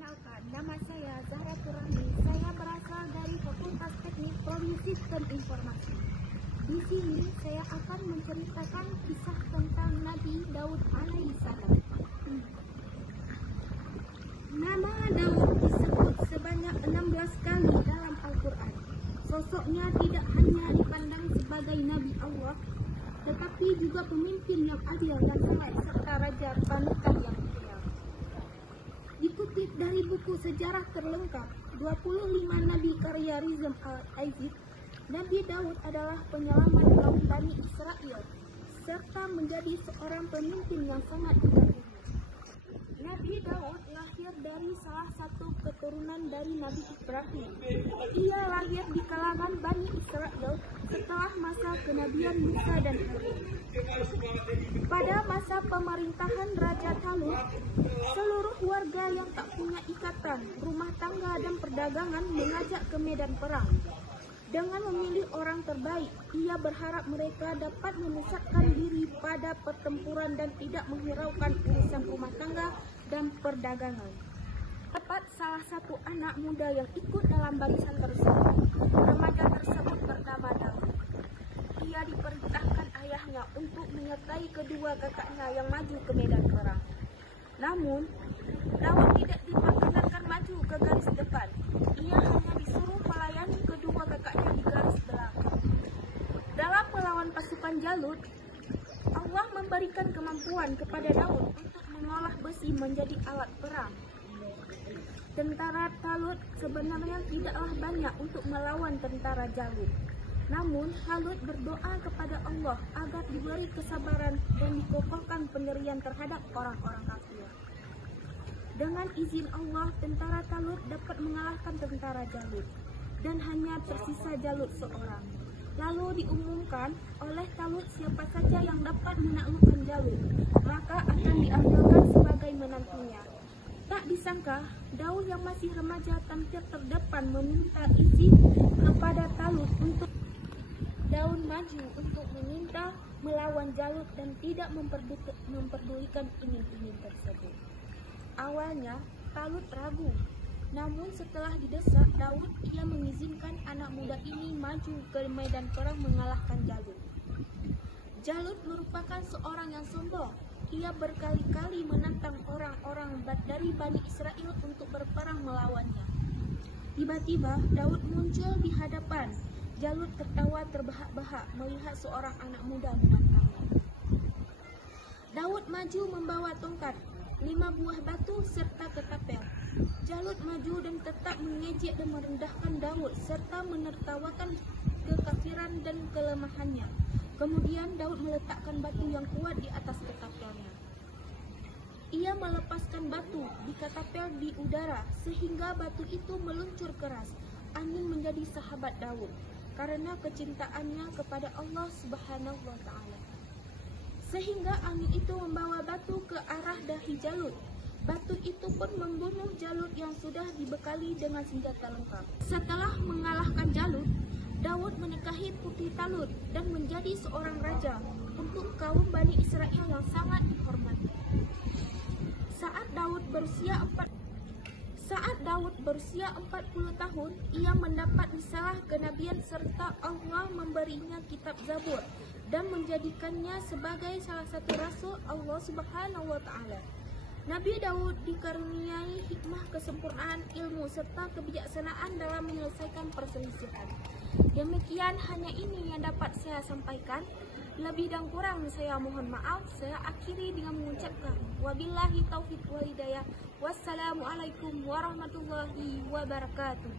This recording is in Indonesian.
Perkenalkan, nama saya Zahra Turahmi. Saya berasal dari Fakultas Teknik Prodi Sistem Informasi. Di sini saya akan menceritakan kisah tentang Nabi Daud alaihissalam. Nama Daud disebut sebanyak 16 kali dalam Al-Quran. Sosoknya tidak hanya dipandang sebagai Nabi Allah, tetapi juga pemimpin yang adil dan saleh serta raja panutan yang mulia. Dikutip dari buku sejarah terlengkap 25 Nabi karya Rizm Al-Aziz, Nabi Daud adalah penyelamat kaum Bani Israel serta menjadi seorang pemimpin yang sangat dikagumi. Nabi Daud lahir dari salah satu keturunan dari Nabi Ibrahim. Ia lahir di kalangan Bani Israel setelah masa kenabian Musa dan Harun. Pada masa pemerintahan Raja Talut, seluruh warga yang tak punya ikatan, rumah tangga dan perdagangan mengajak ke medan perang. Dengan memilih orang terbaik, ia berharap mereka dapat memusatkan diri pada pertempuran dan tidak menghiraukan urusan rumah tangga dan perdagangan. Tepat salah satu anak muda yang ikut dalam barisan tersebut. Remaja tersebut bernama Daud. Ia diperintahkan ayahnya untuk menyertai kedua kakaknya yang maju ke medan perang. Namun, Daud tidak diperkenankan maju ke garis depan. Ia hanya disuruh melayani kedua kakaknya di garis belakang. Dalam melawan pasukan Jalut, Allah memberikan kemampuan kepada Daud untuk mengolah besi menjadi alat perang. Tentara Talut sebenarnya tidaklah banyak untuk melawan tentara Jalut. Namun, Talut berdoa kepada Allah agar diberi kesabaran dan dikokohkan pendirian terhadap orang-orang kafir. Dengan izin Allah, tentara Talut dapat mengalahkan tentara Jalut, dan hanya tersisa Jalut seorang. Lalu diumumkan oleh Talut siapa saja yang dapat menaklukkan Jalut, maka akan diambilkan sebagai menantunya. Tak disangka, Daud yang masih remaja tampil terdepan meminta izin kepada Talut untuk Daud maju untuk meminta melawan Jalut dan tidak memperdulikan iming-iming tersebut. Awalnya, Talut ragu. Namun setelah didesak Daud, ia mengizinkan anak muda ini maju ke medan perang mengalahkan Jalut. Jalut merupakan seorang yang sombong. Ia berkali-kali menantang orang-orang dari Bani Israel untuk berperang melawannya. Tiba-tiba Daud muncul di hadapan. Jalut tertawa terbahak-bahak melihat seorang anak muda menantangnya. Daud maju membawa tongkat, 5 buah batu serta ketapel. Jalut maju dan tetap mengejek dan merendahkan Daud serta menertawakan kekafiran dan kelemahannya. Kemudian Daud meletakkan batu yang kuat di atas ketapelnya. Ia melepaskan batu di ketapel di udara sehingga batu itu meluncur keras. Angin menjadi sahabat Daud karena kecintaannya kepada Allah Subhanahu wa Ta'ala. Sehingga angin itu membawa batu ke arah dahi Jalut. Batu itu pun membunuh Jalut yang sudah dibekali dengan senjata lengkap. Setelah mengalahkan Jalut, Daud menikahi putri Talut dan menjadi seorang raja untuk kaum Bani Israel yang sangat dihormati. Saat Daud berusia 40 tahun, ia mendapat risalah kenabian serta Allah memberinya kitab Zabur dan menjadikannya sebagai salah satu rasul Allah Subhanahu wa Ta'ala. Nabi Daud dikaruniai hikmah, kesempurnaan ilmu serta kebijaksanaan dalam menyelesaikan perselisihan. Demikian, hanya ini yang dapat saya sampaikan. Lebih dan kurang saya mohon maaf. Saya akhiri dengan mengucapkan wabillahi taufiq wal hidayah. Wassalamualaikum warahmatullahi wabarakatuh.